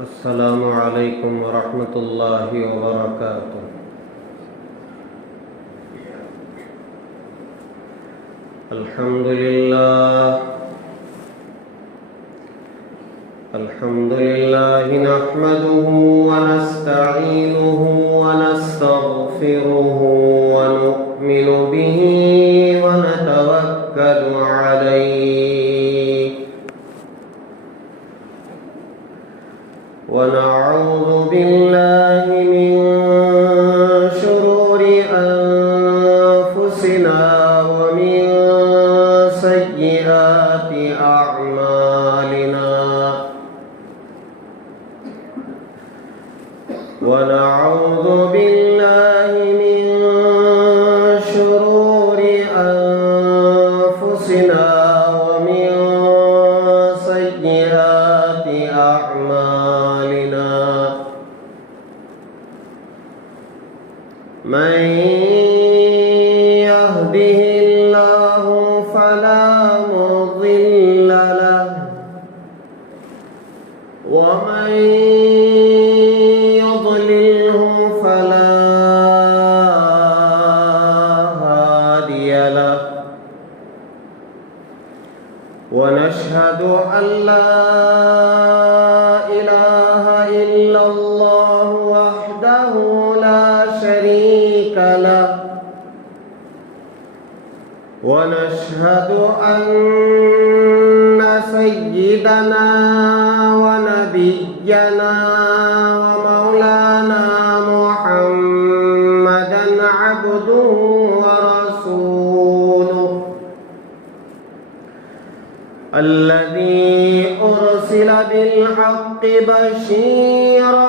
السلام علیکم ورحمۃ اللہ وبرکاتہ۔ الحمد للہ نحمده ونستعینه ونستغفره ونؤمن به ونتوکل علیہ ونعوذ باللہ من شرور انفسنا ومن سیئات اعمالنا ونعوذ باللہ من شرور انفسنا ومن سیئات اعمالنا من يهده الله فلا مضل له ومن يضلله فلا هادي له ونشهد أن لا إله إلا الله وحده لا شريك له ونشهد أن سيدنا ونبينا ومولانا محمدا عبده ورسوله الذي أرسل بالحق بشيرا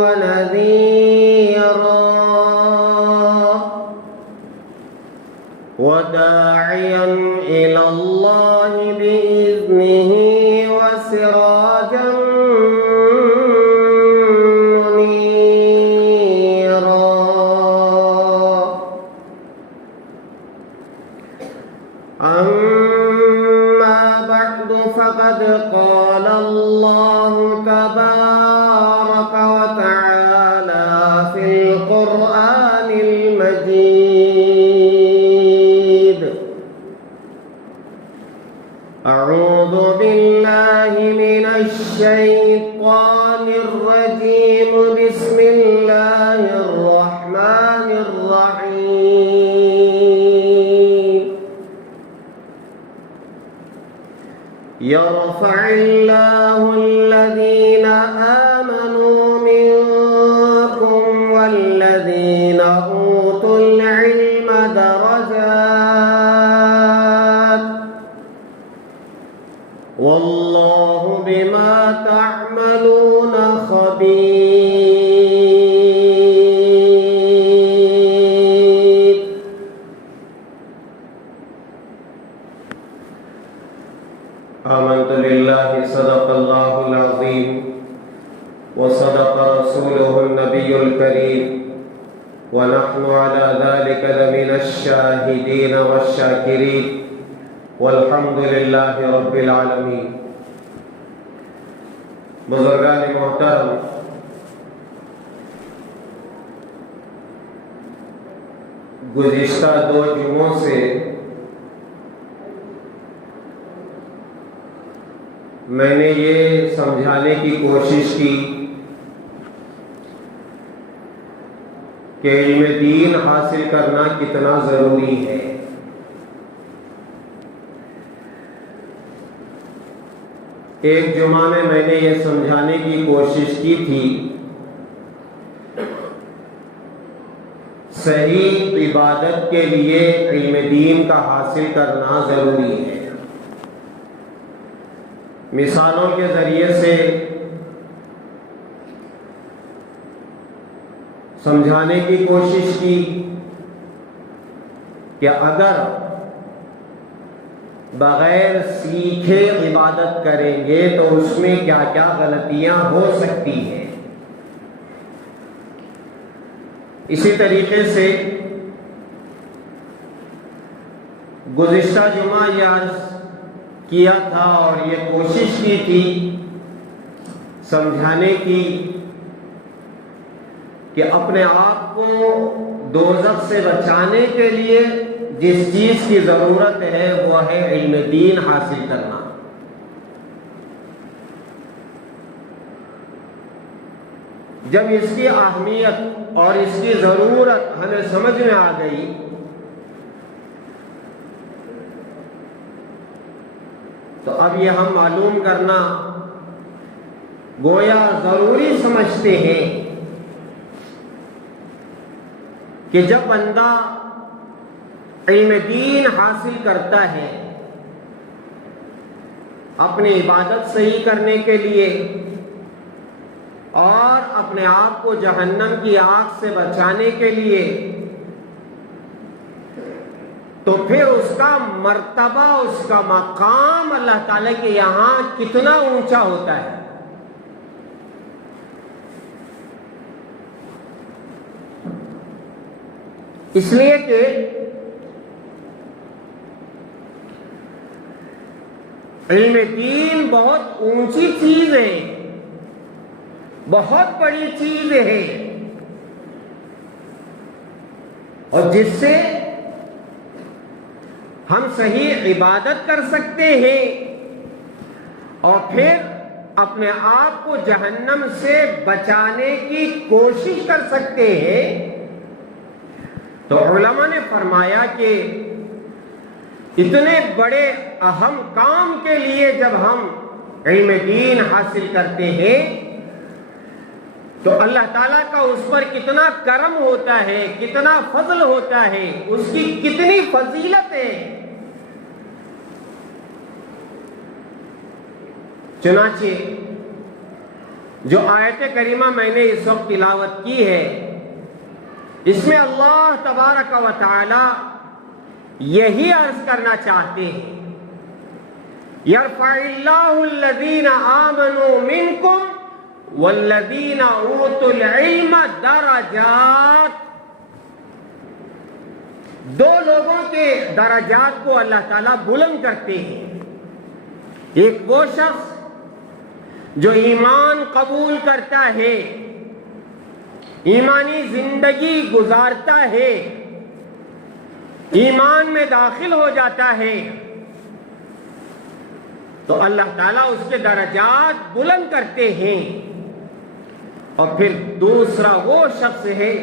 ونذيرا وداعيا إلى الله بإذنه وسراجا منيرا أما بعد فقد قال الله تبارك وتعالى في القرآن المجيد أعوذ بالله من الشيطان الرجيم بسم الله الرحمن الرحيم يرفع الله الذين آمنوا منكم والذين أوتوا العلم درجات والله بما تعملون خبير آمنت بالله صدق الله العظيم وصدق رسوله النبي الكريم ونحن على ذلك لمن الشاهدين والشاكرين والحمد للہ رب العالمین۔ بزرگان محترم، گزشتہ 2 جمعوں سے میں نے یہ سمجھانے کی کوشش کی کہ علم دین حاصل کرنا کتنا ضروری ہے۔ ایک جمعہ میں نے یہ سمجھانے کی کوشش کی تھی صحیح عبادت کے لیے علم دین کا حاصل کرنا ضروری ہے۔ مثالوں کے ذریعے سے سمجھانے کی کوشش کی کہ اگر بغیر سیکھے عبادت کریں گے تو اس میں کیا کیا غلطیاں ہو سکتی ہیں۔ اسی طریقے سے گزشتہ جمعہ یہ عرض کیا تھا اور یہ کوشش کی تھی سمجھانے کی کہ اپنے آپ کو دوزخ سے بچانے کے لیے جس چیز کی ضرورت ہے وہ ہے علم دین حاصل کرنا۔ جب اس کی اہمیت اور اس کی ضرورت ہمیں سمجھ میں آ گئی تو اب یہ ہم معلوم کرنا گویا ضروری سمجھتے ہیں کہ جب بندہ علم دین حاصل کرتا ہے اپنی عبادت صحیح کرنے کے لیے اور اپنے آپ کو جہنم کی آگ سے بچانے کے لیے، تو پھر اس کا مرتبہ، اس کا مقام اللہ تعالیٰ کے یہاں کتنا اونچا ہوتا ہے۔ اس لیے کہ علم دین بہت اونچی چیز ہے، بہت بڑی چیز ہے، اور جس سے ہم صحیح عبادت کر سکتے ہیں اور پھر اپنے آپ کو جہنم سے بچانے کی کوشش کر سکتے ہیں۔ تو علماء نے فرمایا کہ اتنے بڑے اہم کام کے لیے جب ہم علم دین حاصل کرتے ہیں تو اللہ تعالیٰ کا اس پر کتنا کرم ہوتا ہے، کتنا فضل ہوتا ہے، اس کی کتنی فضیلت ہے۔ چنانچہ جو آیت کریمہ میں نے اس وقت تلاوت کی ہے، اس میں اللہ تبارک و تعالی یہی عرض کرنا چاہتے ہیں، یرفع اللہ الذین آمنوا منکم والذین اوتوا العلم درجات۔ دو لوگوں کے درجات کو اللہ تعالیٰ بلند کرتے ہیں۔ ایک وہ شخص جو ایمان قبول کرتا ہے، ایمانی زندگی گزارتا ہے، ایمان میں داخل ہو جاتا ہے، تو اللہ تعالیٰ اس کے درجات بلند کرتے ہیں۔ اور پھر دوسرا وہ شخص ہے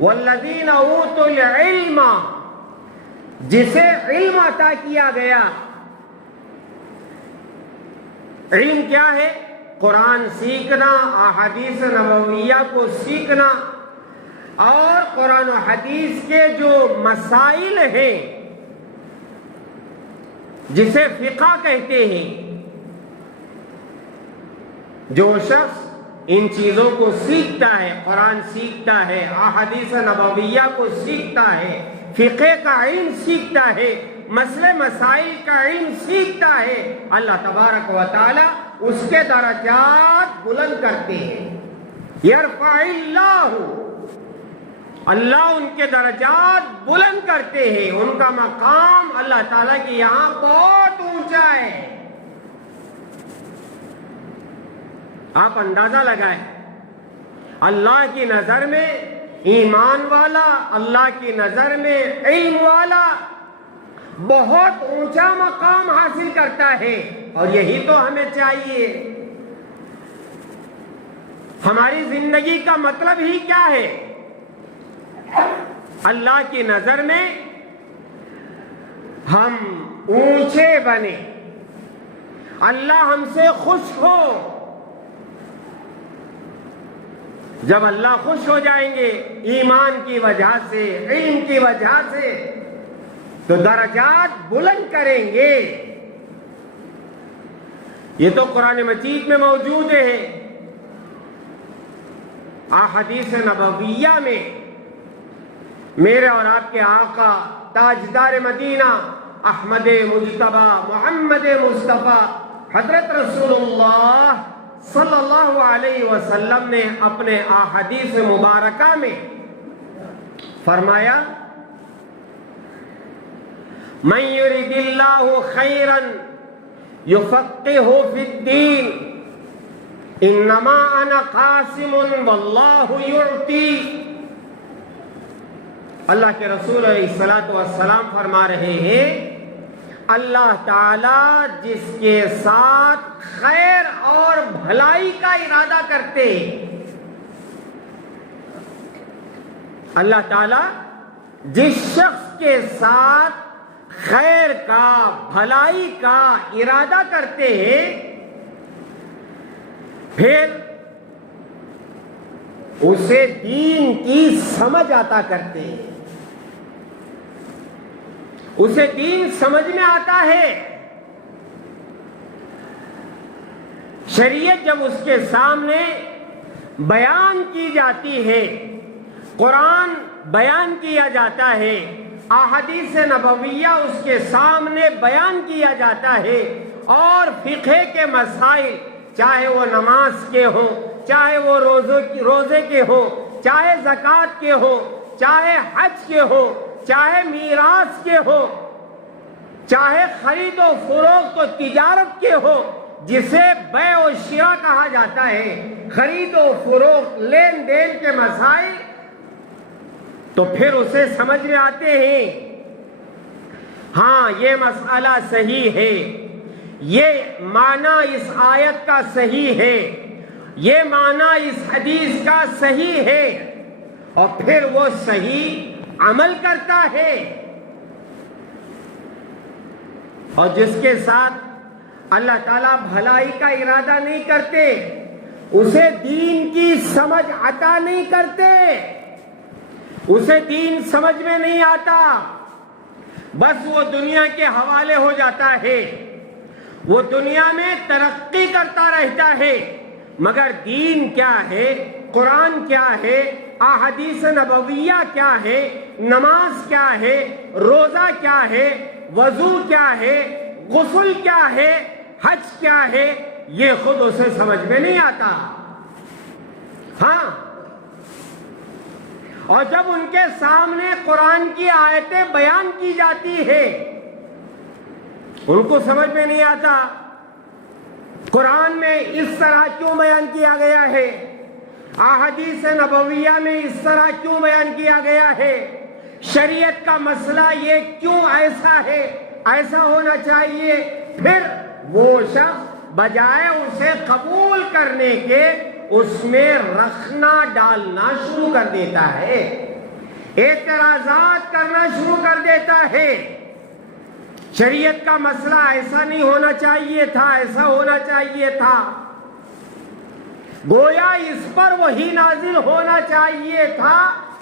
والذین اوتوا العلم، جسے علم عطا کیا گیا۔ علم کیا ہے؟ قرآن سیکھنا، احادیث نبویہ کو سیکھنا، اور قرآن و حدیث کے جو مسائل ہیں جسے فقہ کہتے ہیں۔ جو شخص ان چیزوں کو سیکھتا ہے، قرآن سیکھتا ہے، احادیث نبویہ کو سیکھتا ہے، فقہ کا علم سیکھتا ہے، مسئلے مسائل کا علم سیکھتا ہے، اللہ تبارک و تعالی اس کے درجات بلند کرتے ہیں۔ یرفع اللہ، اللہ ان کے درجات بلند کرتے ہیں، ان کا مقام اللہ تعالیٰ کے یہاں بہت اونچا ہے۔ آپ اندازہ لگائیں، اللہ کی نظر میں ایمان والا، اللہ کی نظر میں علم والا بہت اونچا مقام حاصل کرتا ہے، اور یہی تو ہمیں چاہیے۔ ہماری زندگی کا مطلب ہی کیا ہے؟ اللہ کی نظر میں ہم اونچے بنے، اللہ ہم سے خوش ہو۔ جب اللہ خوش ہو جائیں گے ایمان کی وجہ سے، علم کی وجہ سے، تو درجات بلند کریں گے۔ یہ تو قرآن مجید میں موجود ہے، احادیث نبویہ میں میرے اور آپ کے آقا تاجدار مدینہ احمد مجتبی محمد مصطفیٰ حضرت رسول اللہ صلی اللہ علیہ وسلم نے اپنے احادیث مبارکہ میں فرمایا، من یرد اللہ خیرا یفقہہ فی الدین۔ انما انا قاسم واللہ یعطی. اللہ کے رسول علیہ الصلوۃ والسلام فرما رہے ہیں اللہ تعالی جس کے ساتھ خیر اور بھلائی کا ارادہ کرتے ہیں، اللہ تعالی جس شخص کے ساتھ خیر کا بھلائی کا ارادہ کرتے ہیں پھر اسے دین کی سمجھ عطا کرتے ہیں، اسے دین سمجھ میں آتا ہے. شریعت جب اس کے سامنے بیان کی جاتی ہے، قرآن بیان کیا جاتا ہے، احادیث نبویہ اس کے سامنے بیان کیا جاتا ہے، اور فقہ کے مسائل چاہے وہ نماز کے ہوں، چاہے وہ روزے کے ہوں، چاہے زکوٰۃ کے ہوں، چاہے حج کے ہوں، چاہے میراث کے ہو، چاہے خرید و فروخت و تجارت کے ہو، جسے بیع و شراء کہا جاتا ہے، خرید و فروخت لین دین کے مسائل، تو پھر اسے سمجھ میں آتے ہیں ہاں یہ مسئلہ صحیح ہے، یہ معنی اس آیت کا صحیح ہے، یہ معنی اس حدیث کا صحیح ہے، اور پھر وہ صحیح عمل کرتا ہے. اور جس کے ساتھ اللہ تعالیٰ بھلائی کا ارادہ نہیں کرتے اسے دین کی سمجھ عطا نہیں کرتے، اسے دین سمجھ میں نہیں آتا، بس وہ دنیا کے حوالے ہو جاتا ہے، وہ دنیا میں ترقی کرتا رہتا ہے، مگر دین کیا ہے، قرآن کیا ہے، احادیث نبویہ کیا ہے، نماز کیا ہے، روزہ کیا ہے، وضو کیا ہے، غسل کیا ہے، حج کیا ہے، یہ خود اسے سمجھ میں نہیں آتا. ہاں، اور جب ان کے سامنے قرآن کی آیتیں بیان کی جاتی ہے ان کو سمجھ میں نہیں آتا قرآن میں اس طرح کیوں بیان کیا گیا ہے، احادیث نبویہ میں اس طرح کیوں بیان کیا گیا ہے، شریعت کا مسئلہ یہ کیوں ایسا ہے، ایسا ہونا چاہیے. پھر وہ شخص بجائے اسے قبول کرنے کے اس میں رکھنا ڈالنا شروع کر دیتا ہے، اعتراضات کرنا شروع کر دیتا ہے. شریعت کا مسئلہ ایسا نہیں ہونا چاہیے تھا، ایسا ہونا چاہیے تھا، گویا اس پر وہی نازل ہونا چاہیے تھا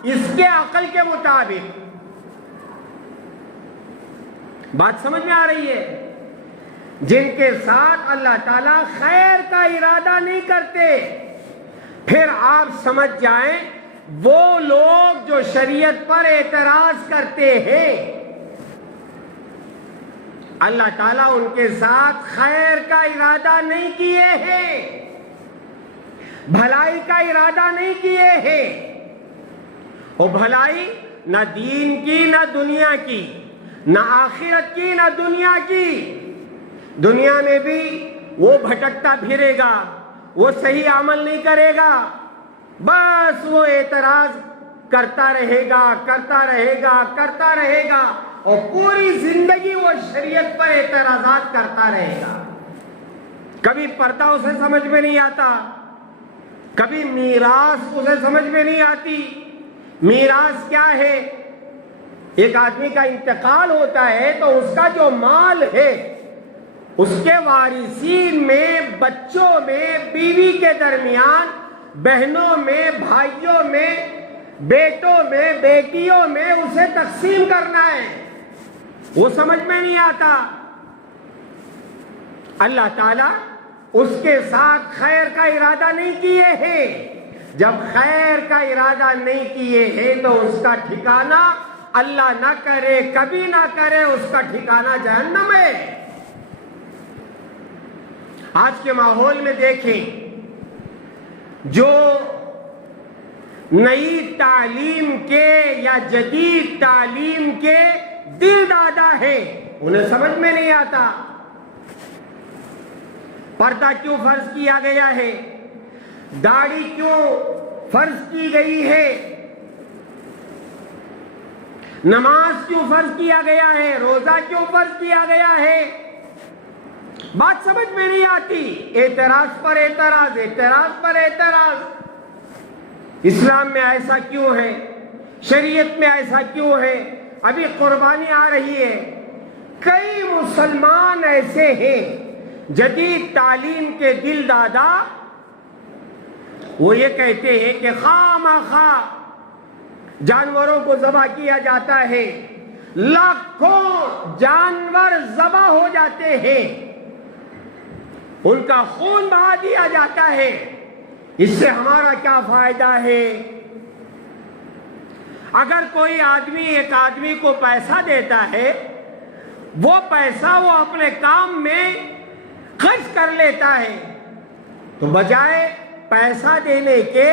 اس کے عقل کے مطابق. بات سمجھ میں آ رہی ہے؟ جن کے ساتھ اللہ تعالیٰ خیر کا ارادہ نہیں کرتے، پھر آپ سمجھ جائیں وہ لوگ جو شریعت پر اعتراض کرتے ہیں اللہ تعالیٰ ان کے ساتھ خیر کا ارادہ نہیں کیے ہیں، بھلائی کا ارادہ نہیں کیے ہیں. اور بھلائی نہ دین کی نہ دنیا کی، نہ آخرت کی نہ دنیا کی. دنیا میں بھی وہ بھٹکتا پھرے گا، وہ صحیح عمل نہیں کرے گا، بس وہ اعتراض کرتا رہے گا، کرتا رہے گا، کرتا رہے گا، اور پوری زندگی وہ شریعت پر اعتراضات کرتا رہے گا. کبھی پردہ اسے سمجھ میں نہیں آتا، کبھی میراث اسے سمجھ میں نہیں آتی. میراث کیا ہے؟ ایک آدمی کا انتقال ہوتا ہے تو اس کا جو مال ہے اس کے وارثین میں، بچوں میں، بیوی کے درمیان، بہنوں میں، بھائیوں میں، بیٹوں میں، بیٹیوں میں اسے تقسیم کرنا ہے، وہ سمجھ میں نہیں آتا. اللہ تعالیٰ اس کے ساتھ خیر کا ارادہ نہیں کیے ہیں. جب خیر کا ارادہ نہیں کیے ہیں تو اس کا ٹھکانہ اللہ نہ کرے، کبھی نہ کرے، اس کا ٹھکانہ جہنم ہے. آج کے ماحول میں دیکھیں، جو نئی تعلیم کے یا جدید تعلیم کے دل دادا ہے انہیں سمجھ میں نہیں آتا پردہ کیوں فرض کیا گیا ہے، داڑھی کیوں فرض کی گئی ہے؟ نماز کیوں فرض کیا گیا ہے؟ روزہ کیوں فرض کیا گیا ہے؟ بات سمجھ میں نہیں آتی۔ اعتراض پر اعتراض، اعتراض پر اعتراض۔ اسلام میں ایسا کیوں ہے؟ شریعت میں ایسا کیوں ہے؟ ابھی قربانی آ رہی ہے۔ کئی مسلمان ایسے ہیں جدید تعلیم کے دل دادا، وہ یہ کہتے ہیں کہ خواہ جانوروں کو ذبح کیا جاتا ہے، لاکھوں جانور ذبح ہو جاتے ہیں، ان کا خون بہا دیا جاتا ہے، اس سے ہمارا کیا فائدہ ہے؟ اگر کوئی آدمی ایک آدمی کو پیسہ دیتا ہے، وہ پیسہ وہ اپنے کام میں خرچ کر لیتا ہے، تو بجائے پیسہ دینے کے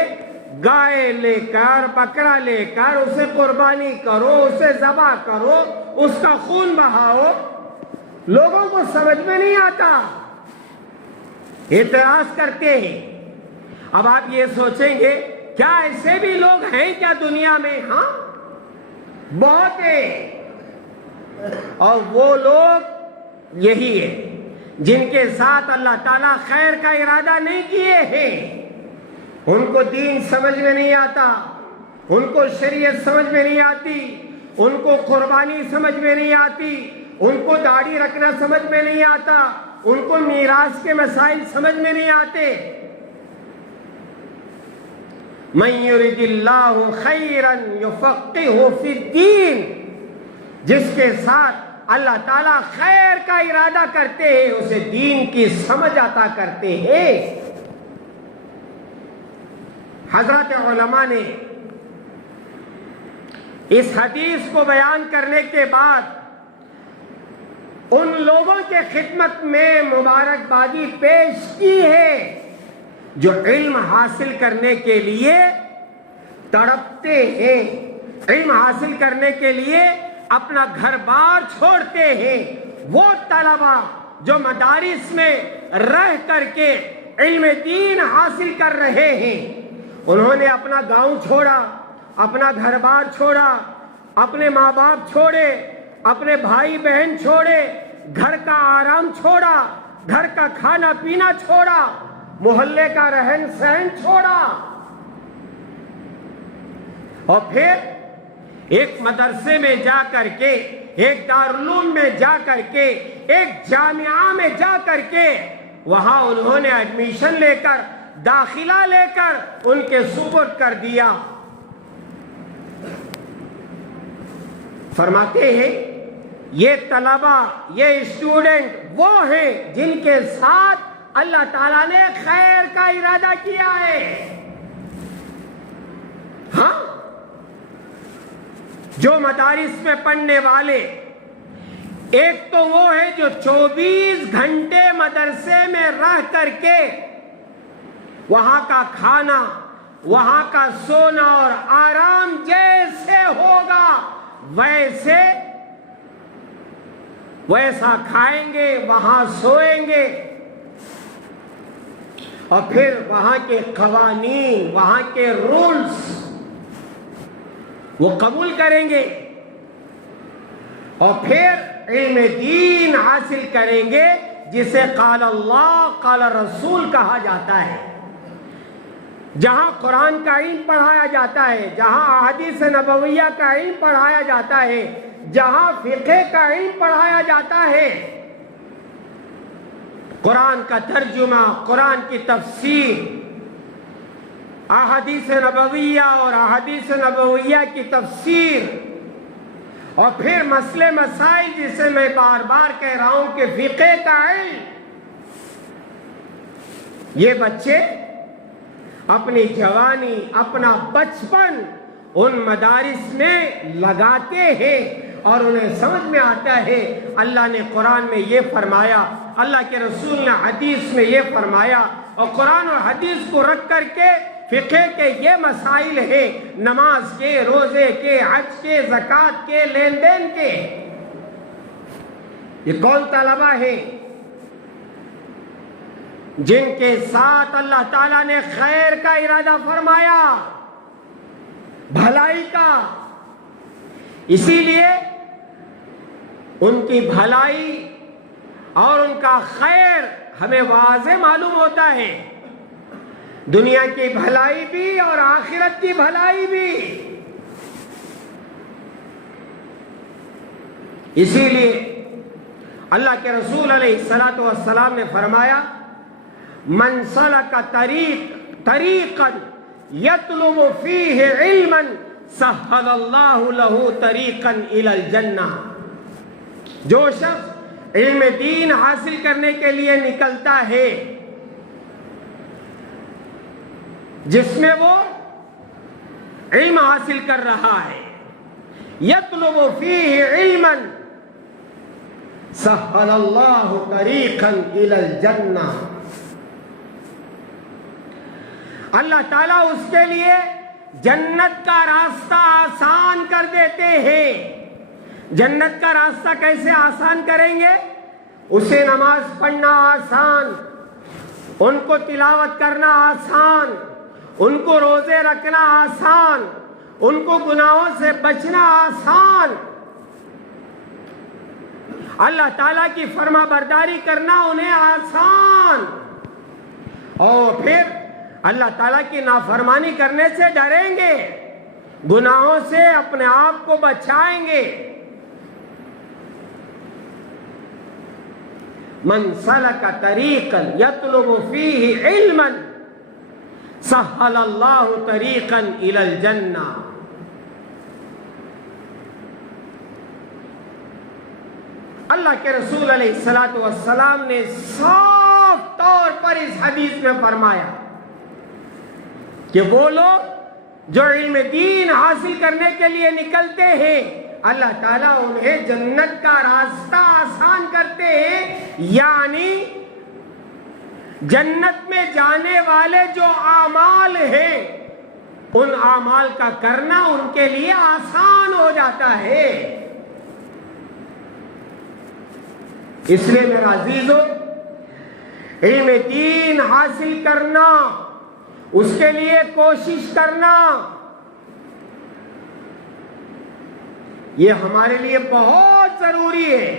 گائے لے کر، بکرا لے کر اسے قربانی کرو، اسے ذبح کرو، اس کا خون بہاؤ۔ لوگوں کو سمجھ میں نہیں آتا، اعتراض کرتے ہیں۔ اب آپ یہ سوچیں گے کیا ایسے بھی لوگ ہیں کیا دنیا میں؟ ہاں، بہت ہیں، اور وہ لوگ یہی ہیں جن کے ساتھ اللہ تعالیٰ خیر کا ارادہ نہیں کیے ہیں۔ ان کو دین سمجھ میں نہیں آتا، ان کو شریعت سمجھ میں نہیں آتی، ان کو قربانی سمجھ میں نہیں آتی، ان کو داڑھی رکھنا سمجھ میں نہیں آتا، ان کو میراث کے مسائل سمجھ میں نہیں آتے۔ من یرد اللہ خیرا یفقہہ فی الدین، جس کے ساتھ اللہ تعالیٰ خیر کا ارادہ کرتے ہیں اسے دین کی سمجھ عطا کرتے ہیں۔ حضرات علماء نے اس حدیث کو بیان کرنے کے بعد ان لوگوں کے خدمت میں مبارکبادی پیش کی ہے جو علم حاصل کرنے کے لیے تڑپتے ہیں، علم حاصل کرنے کے لیے اپنا گھر بار چھوڑتے ہیں۔ وہ طلبہ جو مدارس میں رہ کر کے علم دین حاصل کر رہے ہیں، انہوں نے اپنا گاؤں چھوڑا، اپنا گھر بار چھوڑا، اپنے ماں باپ چھوڑے، اپنے بھائی بہن چھوڑے، گھر کا آرام چھوڑا، گھر کا کھانا پینا چھوڑا، محلے کا رہن سہن چھوڑا، اور پھر ایک مدرسے میں جا کر کے، ایک دارالعلوم میں جا کر کے، ایک جامعہ میں جا کر کے وہاں انہوں نے ایڈمیشن لے کر، داخلہ لے کر ان کے سپرد کر دیا۔ فرماتے ہیں یہ طلبہ، یہ اسٹوڈنٹ وہ ہیں جن کے ساتھ اللہ تعالیٰ نے خیر کا ارادہ کیا ہے۔ ہاں، جو مدارس میں پڑھنے والے، ایک تو وہ ہے جو 24 گھنٹے مدرسے میں رہ کر کے وہاں کا کھانا، وہاں کا سونا اور آرام جیسے ہوگا ویسا کھائیں گے، وہاں سوئیں گے، اور پھر وہاں کے قوانین، وہاں کے رولز وہ قبول کریں گے، اور پھر علم دین حاصل کریں گے جسے قال اللہ قال رسول کہا جاتا ہے۔ جہاں قرآن کا علم پڑھایا جاتا ہے، جہاں احادیث نبویہ کا علم پڑھایا جاتا ہے، جہاں فقہ کا علم پڑھایا جاتا ہے، قرآن کا ترجمہ، قرآن کی تفسیر، احادیث نبویہ اور احادیث نبویہ کی تفسیر، اور پھر مسئلے مسائل جسے میں بار بار کہہ رہا ہوں کہ فقہ کا علم، یہ بچے اپنی جوانی، اپنا بچپن ان مدارس میں لگاتے ہیں، اور انہیں سمجھ میں آتا ہے اللہ نے قرآن میں یہ فرمایا، اللہ کے رسول نے حدیث میں یہ فرمایا، اور قرآن اور حدیث کو رکھ کر کے فقہ کے یہ مسائل ہیں، نماز کے، روزے کے، حج کے، زکوٰۃ کے، لین دین کے۔ یہ کون طلبہ ہے؟ جن کے ساتھ اللہ تعالیٰ نے خیر کا ارادہ فرمایا، بھلائی کا. اسی لیے ان کی بھلائی اور ان کا خیر ہمیں واضح معلوم ہوتا ہے، دنیا کی بھلائی بھی اور آخرت کی بھلائی بھی. اسی لیے اللہ کے رسول علیہ الصلوۃ والسلام نے فرمایا، من سلک طریقا یطلب فیہ علما سہل اللہ لہ طریقا الی الجنہ. جو شخص علم دین حاصل کرنے کے لیے نکلتا ہے، جس میں وہ علم حاصل کر رہا ہے، یطلب فیہ علما سہل اللہ طریقا الی الجنہ، اللہ تعالیٰ اس کے لیے جنت کا راستہ آسان کر دیتے ہیں. جنت کا راستہ کیسے آسان کریں گے؟ اسے نماز پڑھنا آسان، ان کو تلاوت کرنا آسان، ان کو روزے رکھنا آسان، ان کو گناہوں سے بچنا آسان، اللہ تعالیٰ کی فرما برداری کرنا انہیں آسان، اور پھر اللہ تعالیٰ کی نافرمانی کرنے سے ڈریں گے، گناہوں سے اپنے آپ کو بچائیں گے. من سلک طریقا یطلب فیہ علما سہل اللہ طریقا الی الجنہ. اللہ کے رسول علیہ الصلوۃ والسلام نے صاف طور پر اس حدیث میں فرمایا کہ وہ لوگ جو علم دین حاصل کرنے کے لیے نکلتے ہیں، اللہ تعالیٰ انہیں جنت کا راستہ آسان کرتے ہیں. یعنی جنت میں جانے والے جو اعمال ہیں، ان اعمال کا کرنا ان کے لیے آسان ہو جاتا ہے. اس لیے میرا عزیزو، علم دین حاصل کرنا، اس کے لیے کوشش کرنا، یہ ہمارے لیے بہت ضروری ہے.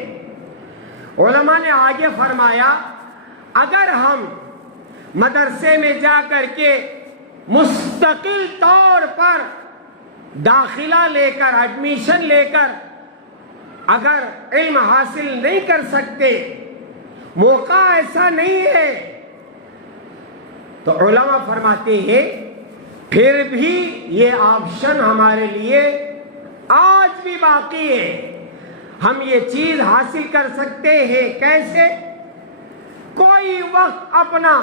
علماء نے آگے فرمایا، اگر ہم مدرسے میں جا کر کے مستقل طور پر داخلہ لے کر، ایڈمیشن لے کر اگر علم حاصل نہیں کر سکتے، موقع ایسا نہیں ہے، تو علماء فرماتے ہیں پھر بھی یہ آپشن ہمارے لیے آج بھی باقی ہے. ہم یہ چیز حاصل کر سکتے ہیں. کیسے؟ کوئی وقت اپنا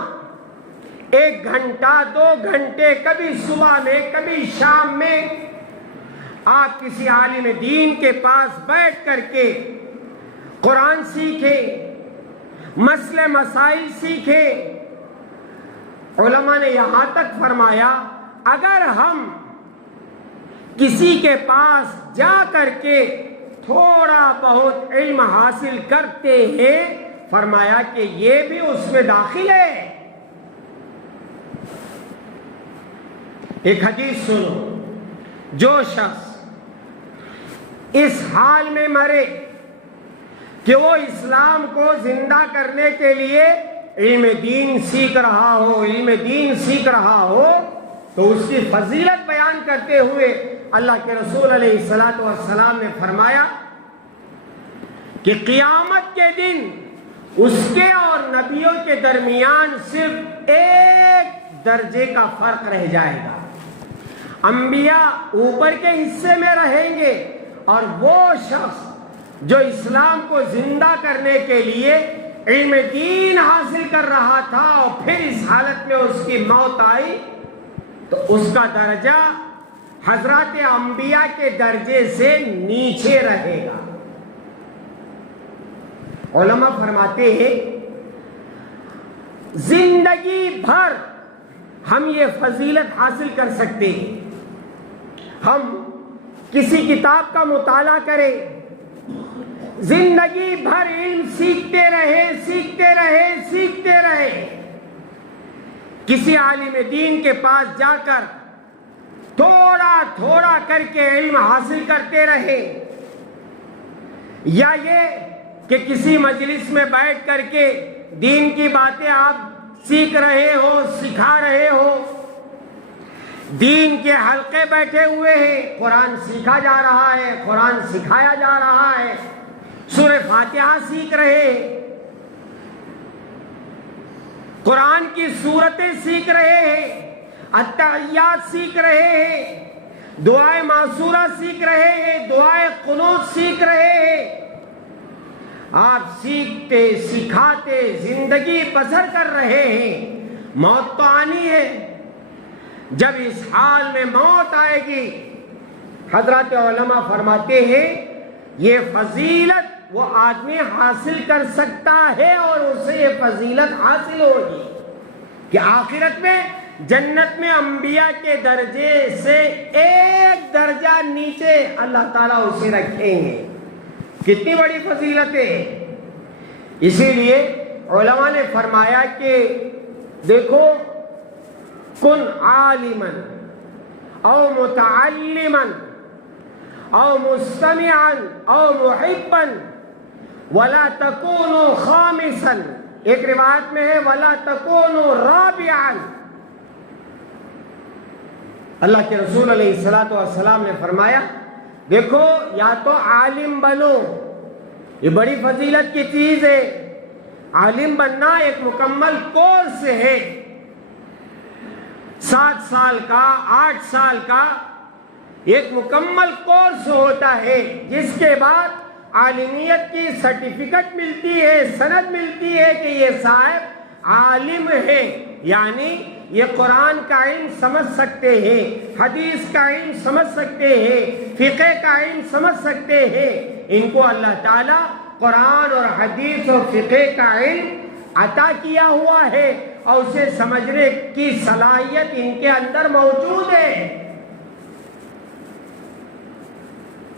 1 گھنٹہ 2 گھنٹے، کبھی صبح میں کبھی شام میں، آپ کسی عالم دین کے پاس بیٹھ کر کے قرآن سیکھیں، مسئلے مسائل سیکھیں. علماء نے یہاں تک فرمایا، اگر ہم کسی کے پاس جا کر کے تھوڑا بہت علم حاصل کرتے ہیں، فرمایا کہ یہ بھی اس میں داخل ہے. ایک حدیث سنو، جو شخص اس حال میں مرے کہ وہ اسلام کو زندہ کرنے کے لیے علم دین سیکھ رہا ہو، علم دین سیکھ رہا ہو، تو اس کی فضیلت بیان کرتے ہوئے اللہ کے رسول علیہ الصلوۃ والسلام نے فرمایا کہ قیامت کے دن اس کے اور نبیوں کے درمیان صرف 1 درجے کا فرق رہ جائے گا. انبیاء اوپر کے حصے میں رہیں گے، اور وہ شخص جو اسلام کو زندہ کرنے کے لیے علم دین حاصل کر رہا تھا اور پھر اس حالت میں اس کی موت آئی، تو اس کا درجہ حضرات انبیاء کے درجے سے نیچے رہے گا. علماء فرماتے ہیں زندگی بھر ہم یہ فضیلت حاصل کر سکتے ہیں. ہم کسی کتاب کا مطالعہ کریں، زندگی بھر علم سیکھتے رہے، کسی عالم دین کے پاس جا کر تھوڑا تھوڑا کر کے علم حاصل کرتے رہے، یا یہ کہ کسی مجلس میں بیٹھ کر کے دین کی باتیں آپ سیکھ رہے ہو، سکھا رہے ہو، دین کے حلقے بیٹھے ہوئے ہیں، قرآن سیکھا جا رہا ہے، قرآن سکھایا جا رہا ہے، سورہ فاتحہ سیکھ رہے ہیں، قرآن کی سورتیں سیکھ رہے ہیں، التحیات سیکھ رہے ہیں، دعائے معصورہ سیکھ رہے ہیں، دعائے قنوت سیکھ رہے ہیں، آپ سیکھتے سکھاتے زندگی بسر کر رہے ہیں، موت تو آنی ہے۔ جب اس حال میں موت آئے گی، حضرات علماء فرماتے ہیں یہ فضیلت وہ آدمی حاصل کر سکتا ہے اور اسے یہ فضیلت حاصل ہوگی کہ آخرت میں جنت میں انبیاء کے درجے سے ایک درجہ نیچے اللہ تعالیٰ اسے رکھیں گے۔ کتنی بڑی فضیلت ہے۔ اسی لیے علماء نے فرمایا کہ دیکھو، کن عالما او متعلما او مستمعا او محبا ولا تكونوا خامسا، ایک روایت میں ہے ولا تكونوا رابعا۔ اللہ کے رسول علیہ الصلوۃ والسلام نے فرمایا دیکھو، یا تو عالم بنو، یہ بڑی فضیلت کی چیز ہے، عالم بننا ایک مکمل کورس ہے، 7 سال کا 8 سال کا ایک مکمل کورس ہوتا ہے، جس کے بعد عالمیت کی سرٹیفکیٹ ملتی ہے، سند ملتی ہے کہ یہ صاحب عالم ہے، یعنی یہ قرآن کا علم سمجھ سکتے ہیں، حدیث کا علم سمجھ سکتے ہیں، فقہ کا علم سمجھ سکتے ہیں۔ ان کو اللہ تعالیٰ قرآن اور حدیث اور فقہ کا علم عطا کیا ہوا ہے اور اسے سمجھنے کی صلاحیت ان کے اندر موجود ہے۔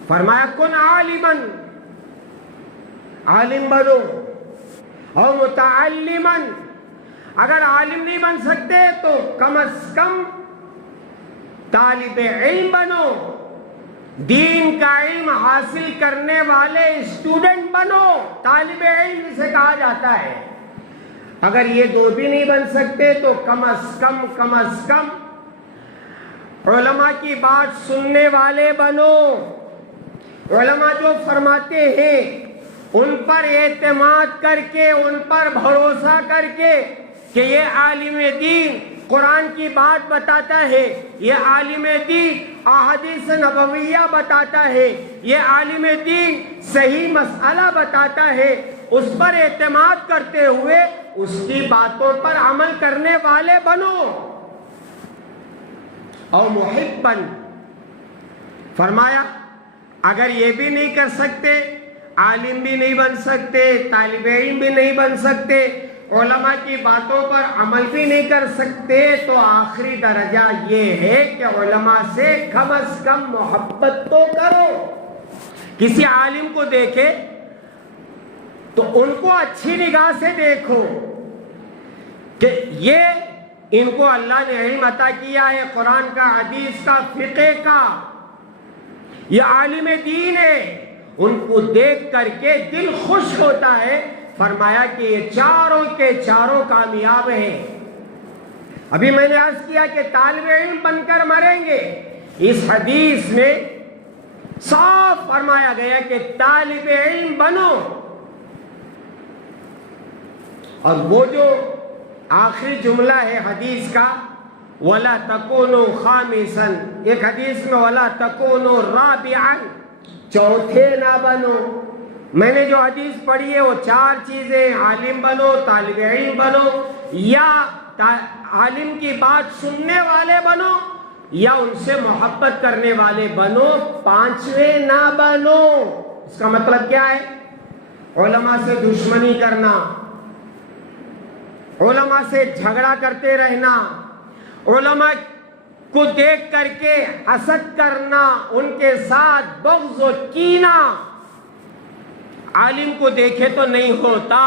فرمایا کن عالما، عالم بنو، اور متعلما، اگر عالم نہیں بن سکتے تو کم از کم طالب علم بنو، دین کا علم حاصل کرنے والے اسٹوڈنٹ بنو، طالب علم جسے کہا جاتا ہے۔ اگر یہ دو بھی نہیں بن سکتے تو کم از کم علماء کی بات سننے والے بنو، علماء جو فرماتے ہیں ان پر اعتماد کر کے، ان پر بھروسہ کر کے کہ یہ عالم دین قرآن کی بات بتاتا ہے، یہ عالم دین احادیث نبویہ بتاتا ہے، یہ عالم دین صحیح مسئلہ بتاتا ہے، اس پر اعتماد کرتے ہوئے اس کی باتوں پر عمل کرنے والے بنو۔ اور محبا، فرمایا اگر یہ بھی نہیں کر سکتے، عالم بھی نہیں بن سکتے، طالب علم بھی نہیں بن سکتے، علماء کی باتوں پر عمل بھی نہیں کر سکتے، تو آخری درجہ یہ ہے کہ علماء سے کم از کم محبت تو کرو۔ کسی عالم کو دیکھے تو ان کو اچھی نگاہ سے دیکھو کہ یہ ان کو اللہ نے علم عطا کیا ہے، قرآن کا، حدیث کا، فقہ کا، یہ عالم دین ہے، ان کو دیکھ کر کے دل خوش ہوتا ہے۔ فرمایا کہ یہ چاروں کے چاروں کامیاب ہیں۔ ابھی میں نے عرض کیا کہ طالب علم بن کر مریں گے، اس حدیث میں صاف فرمایا گیا کہ طالب علم بنو۔ اور وہ جو آخری جملہ ہے حدیث کا، وَلَا تَكُونُوا خَامِسًا، ایک حدیث میں وَلَا تَكُونُوا رَابِعًا، چوتھے نہ بنو۔ میں نے جو حدیث پڑھی ہے وہ 4 چیزیں، عالم بنو، طالب علم بنو، یا عالم کی بات سننے والے بنو، یا ان سے محبت کرنے والے بنو، 5ویں نہ بنو۔ اس کا مطلب کیا ہے؟ علماء سے دشمنی کرنا، علماء سے جھگڑا کرتے رہنا، علماء کو دیکھ کر کے حسد کرنا، ان کے ساتھ بغض و کینہ، عالم کو دیکھے تو نہیں ہوتا،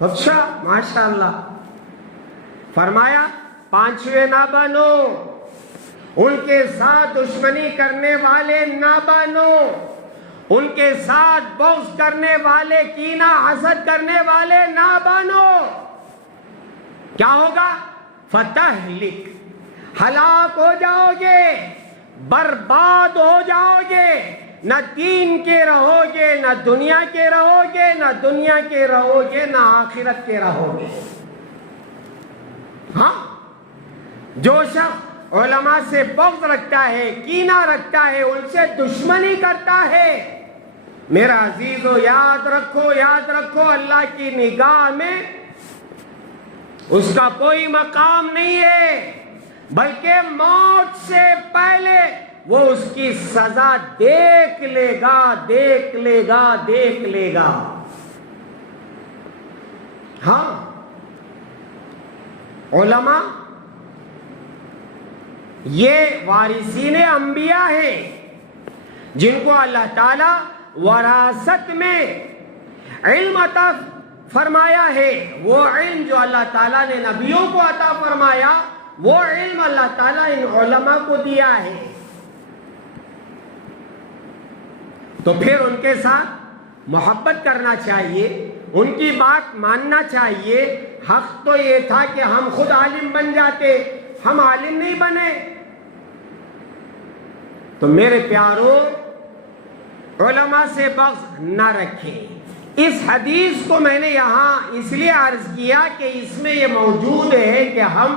اچھا ماشاءاللہ فرمایا پانچویں نہ بنو، ان کے ساتھ دشمنی کرنے والے نہ بنو، ان کے ساتھ بغض کرنے والے، کینہ حسد کرنے والے نہ بنو۔ کیا ہوگا؟ فتہلک، ہلاک ہو جاؤ گے، برباد ہو جاؤ گے، نہ دین کے رہو گے، نہ دنیا کے رہو گے، نہ دنیا کے رہو گے، نہ آخرت کے رہو گے۔ ہاں، جو شخص علماء سے بغض رکھتا ہے، کینہ رکھتا ہے، ان سے دشمنی کرتا ہے، میرا عزیزو یاد رکھو، یاد رکھو، اللہ کی نگاہ میں اس کا کوئی مقام نہیں ہے، بلکہ موت سے پہلے وہ اس کی سزا دیکھ لے گا، دیکھ لے گا، دیکھ لے گا۔ ہاں، علماء یہ وارثین انبیاء ہیں، جن کو اللہ تعالی وراثت میں علم عطا فرمایا ہے۔ وہ علم جو اللہ تعالیٰ نے نبیوں کو عطا فرمایا، وہ علم اللہ تعالیٰ ان علماء کو دیا ہے۔ تو پھر ان کے ساتھ محبت کرنا چاہیے، ان کی بات ماننا چاہیے۔ حق تو یہ تھا کہ ہم خود عالم بن جاتے، ہم عالم نہیں بنے۔ تو میرے پیارو، علماء سے بغض نہ رکھیں۔ اس حدیث کو میں نے یہاں اس لیے عرض کیا کہ اس میں یہ موجود ہے کہ ہم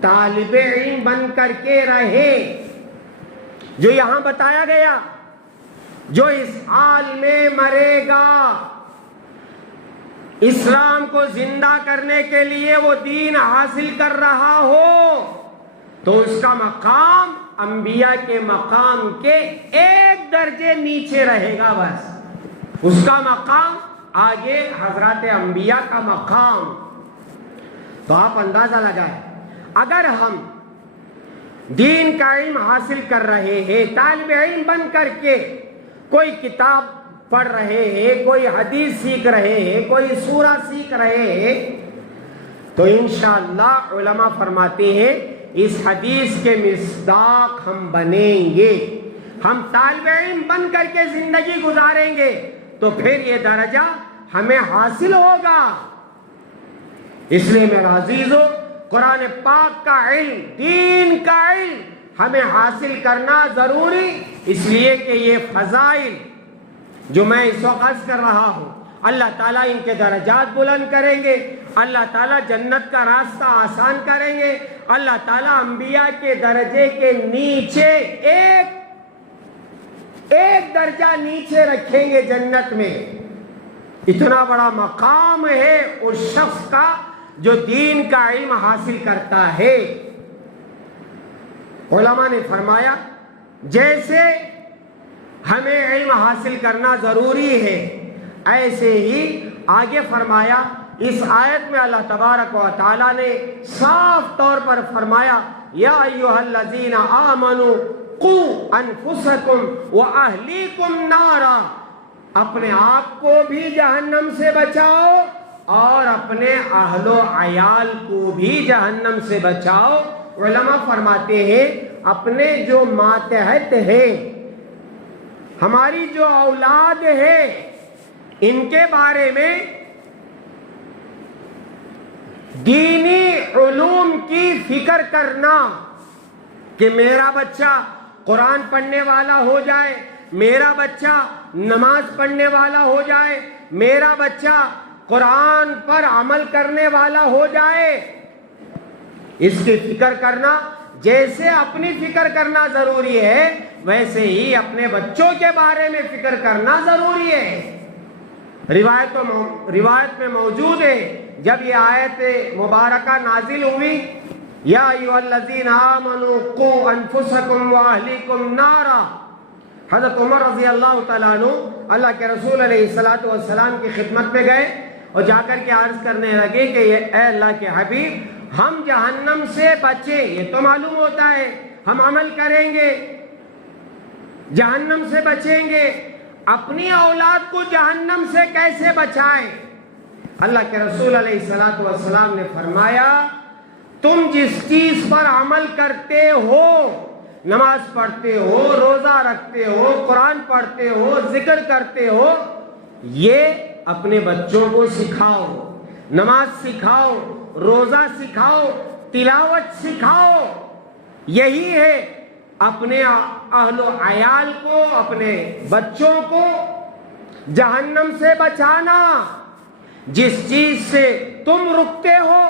طالب علم بن کر کے رہے، جو یہاں بتایا گیا، جو اس حال میں مرے گا، اسلام کو زندہ کرنے کے لیے وہ دین حاصل کر رہا ہو، تو اس کا مقام انبیاء کے مقام کے ایک درجے نیچے رہے گا، بس اس کا مقام آگے حضرات انبیاء کا مقام۔ تو آپ اندازہ لگائیں، اگر ہم دین کا علم حاصل کر رہے ہیں، طالب علم بن کر کے کوئی کتاب پڑھ رہے ہیں، کوئی حدیث سیکھ رہے ہیں، کوئی سورہ سیکھ رہے ہیں، تو انشاءاللہ علماء فرماتے ہیں اس حدیث کے مصداق ہم بنیں گے، ہم طالب علم بن کر کے زندگی گزاریں گے، تو پھر یہ درجہ ہمیں حاصل ہوگا۔ اس لیے میرا عزیزو، قرآن پاک کا علم، دین کا علم ہمیں حاصل کرنا ضروری، اس لیے کہ یہ فضائل جو میں اس وقت عرض کر رہا ہوں، اللہ تعالیٰ ان کے درجات بلند کریں گے، اللہ تعالیٰ جنت کا راستہ آسان کریں گے، اللہ تعالیٰ انبیاء کے درجے کے نیچے ایک درجہ نیچے رکھیں گے جنت میں۔ اتنا بڑا مقام ہے اس شخص کا جو دین کا علم حاصل کرتا ہے۔ علماء نے فرمایا جیسے ہمیں علم حاصل کرنا ضروری ہے، ایسے ہی آگے فرمایا اس آیت میں اللہ تبارک و تعالی نے صاف طور پر فرمایا یا ایھا الذین آمنوا قوا انفسکم واہلیکم نارا، اپنے آپ کو بھی جہنم سے بچاؤ اور اپنے اہل و عیال کو بھی جہنم سے بچاؤ۔ علماء فرماتے ہیں اپنے جو ماتحت ہیں، ہماری جو اولاد ہے، ان کے بارے میں دینی علوم کی فکر کرنا کہ میرا بچہ قرآن پڑھنے والا ہو جائے، میرا بچہ نماز پڑھنے والا ہو جائے، میرا بچہ قرآن پر عمل کرنے والا ہو جائے، اس کی فکر کرنا جیسے اپنی فکر کرنا ضروری ہے، ویسے ہی اپنے بچوں کے بارے میں فکر کرنا ضروری ہے۔ روایت میں موجود ہے جب یہ آیت مبارکہ نازل ہوئی یا ایھا الذین آمنوا قوا انفسکم واہلیکم نارا، حضرت عمر رضی اللہ تعالیٰ عنہ اللہ کے رسول علیہ السلام کی خدمت میں گئے اور جا کر کے عرض کرنے لگے کہ اے اللہ کے حبیب، ہم جہنم سے بچیں، یہ تو معلوم ہوتا ہے ہم عمل کریں گے، جہنم سے بچیں گے، اپنی اولاد کو جہنم سے کیسے بچائیں؟ اللہ کے رسول علیہ السلام نے فرمایا جس چیز پر عمل کرتے ہو، نماز پڑھتے ہو، روزہ رکھتے ہو، قرآن پڑھتے ہو، ذکر کرتے ہو، یہ اپنے بچوں کو سکھاؤ، نماز سکھاؤ، روزہ سکھاؤ، تلاوت سکھاؤ۔ یہی ہے اپنے اہل و عیال کو، اپنے بچوں کو جہنم سے بچانا۔ جس چیز سے تم رکتے ہو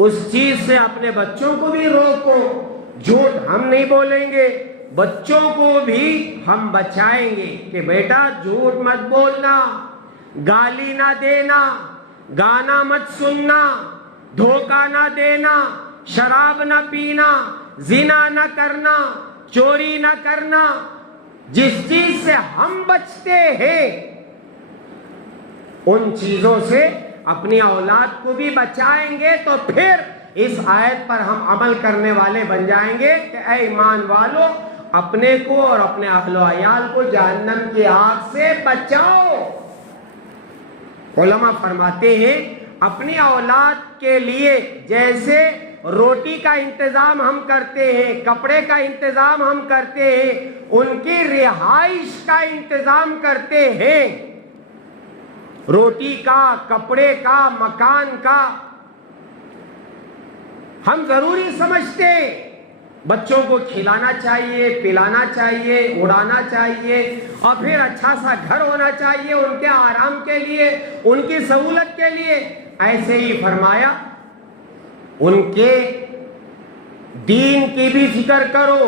اس چیز سے اپنے بچوں کو بھی روکو۔ جھوٹ ہم نہیں بولیں گے، بچوں کو بھی ہم بچائیں گے کہ بیٹا جھوٹ مت بولنا، گالی نہ دینا، گانا مت سننا، دھوکہ نہ دینا، شراب نہ پینا، زنا نہ کرنا، چوری نہ کرنا۔ جس چیز سے ہم بچتے ہیں ان چیزوں سے اپنی اولاد کو بھی بچائیں گے، تو پھر اس آیت پر ہم عمل کرنے والے بن جائیں گے کہ اے ایمان والو، اپنے کو اور اپنے اہل و عیال کو جہنم کی آگ سے بچاؤ۔ علماء فرماتے ہیں اپنی اولاد کے لیے جیسے روٹی کا انتظام ہم کرتے ہیں، کپڑے کا انتظام ہم کرتے ہیں، ان کی رہائش کا انتظام کرتے ہیں، روٹی کا، کپڑے کا، مکان کا ہم ضروری سمجھتے۔ بچوں کو کھلانا چاہیے، پلانا چاہیے، اڑانا چاہیے، اور پھر اچھا سا گھر ہونا چاہیے ان کے آرام کے لیے، ان کی سہولت کے لیے۔ ایسے ہی فرمایا ان کے دین کی بھی فکر کرو،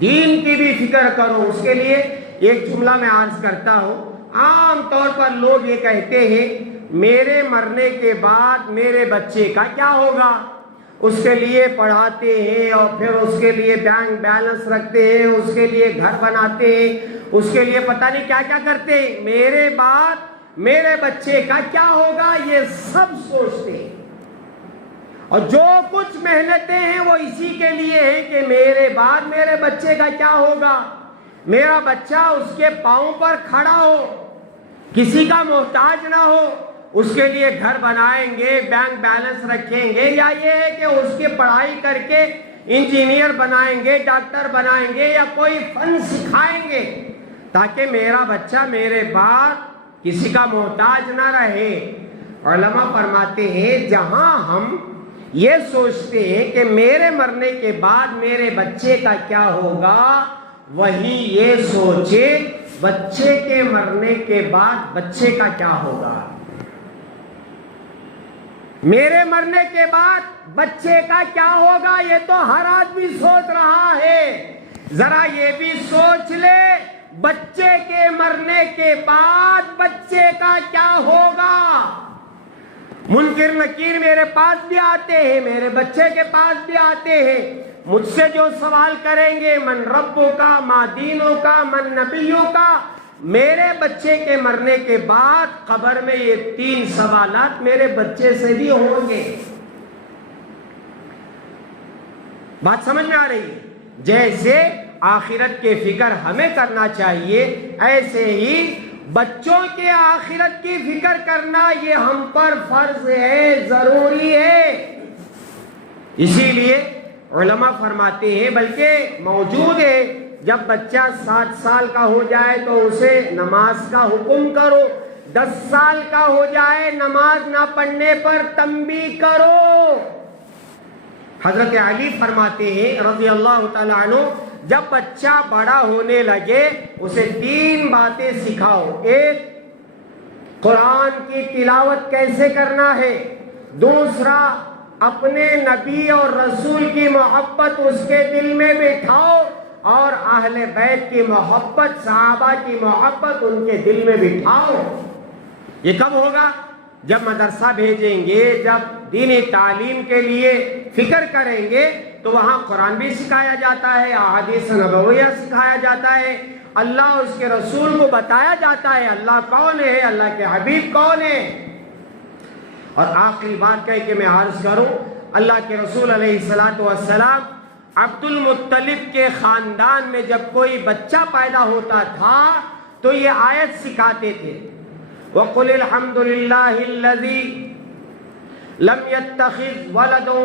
دین کی بھی فکر کرو۔ اس کے لیے ایک جملہ میں عرض کرتا ہوں۔ عام طور پر لوگ یہ کہتے ہیں میرے مرنے کے بعد میرے بچے کا کیا ہوگا، اس کے لیے پڑھاتے ہیں اور پھر اس کے لیے بینک بیلنس رکھتے ہیں، اس کے لیے گھر بناتے ہیں، اس کے لیے پتہ نہیں کیا کیا کرتے ہیں۔ میرے بعد میرے بچے کا کیا ہوگا یہ سب سوچتے ہیں، اور جو کچھ محنتیں ہیں وہ اسی کے لیے ہیں کہ میرے بعد میرے بچے کا کیا ہوگا، میرا بچہ اس کے پاؤں پر کھڑا ہو، کسی کا محتاج نہ ہو۔ اس کے لیے گھر بنائیں گے، بینک بیلنس رکھیں گے، یا یہ ہے کہ اس کی پڑھائی کر کے انجینئر بنائیں گے، ڈاکٹر بنائیں گے، یا کوئی فن سکھائیں گے تاکہ میرا بچہ میرے بعد کسی کا محتاج نہ رہے۔ علماء فرماتے ہیں جہاں ہم یہ سوچتے ہیں کہ میرے مرنے کے بعد میرے بچے کا کیا ہوگا، وہی یہ سوچے بچے کے مرنے کے بعد بچے کا کیا ہوگا۔ میرے مرنے کے بعد بچے کا کیا ہوگا یہ تو ہر آدمی سوچ رہا ہے، ذرا یہ بھی سوچ لے بچے کے مرنے کے بعد بچے کا کیا ہوگا۔ منکر نکیر میرے پاس بھی آتے ہیں، میرے بچے کے پاس بھی آتے ہیں، مجھ سے جو سوال کریں گے من ربوں کا، ما دینوں کا، من نبیوں کا، میرے بچے کے مرنے کے بعد قبر میں یہ 3 سوالات میرے بچے سے بھی ہوں گے۔ بات سمجھ میں آ رہی ہے؟ جیسے آخرت کے فکر ہمیں کرنا چاہیے، ایسے ہی بچوں کے آخرت کی فکر کرنا یہ ہم پر فرض ہے، ضروری ہے۔ اسی لیے علماء فرماتے ہیں بلکہ موجود ہے جب بچہ 7 سال کا ہو جائے تو اسے نماز کا حکم کرو، 10 سال کا ہو جائے نماز نہ پڑھنے پر تنبیہ کرو۔ حضرت علی فرماتے ہیں رضی اللہ تعالیٰ عنہ جب بچہ بڑا ہونے لگے اسے 3 باتیں سکھاؤ۔ ایک، قرآن کی تلاوت کیسے کرنا ہے، دوسرا اپنے نبی اور رسول کی محبت اس کے دل میں بٹھاؤ، اور اہل بیت کی محبت، صحابہ کی محبت ان کے دل میں بٹھاؤ۔ یہ کب ہوگا؟ جب مدرسہ بھیجیں گے، جب دینی تعلیم کے لیے فکر کریں گے تو وہاں قرآن بھی سکھایا جاتا ہے، احادیث نبویہ سکھایا جاتا ہے، اللہ اور اس کے رسول کو بتایا جاتا ہے اللہ کون ہے، اللہ کے حبیب کون ہے۔ اور آخری بات کہہ کے میں عرض کروں، اللہ کے رسول علیہ السلام عبد المطلب کے خاندان میں جب کوئی بچہ پیدا ہوتا تھا تو یہ آیت سکھاتے تھے، وَقُلِ الْحَمْدُ لِلَّهِ الَّذِي لَمْ يَتَّخِذْ وَلَدًا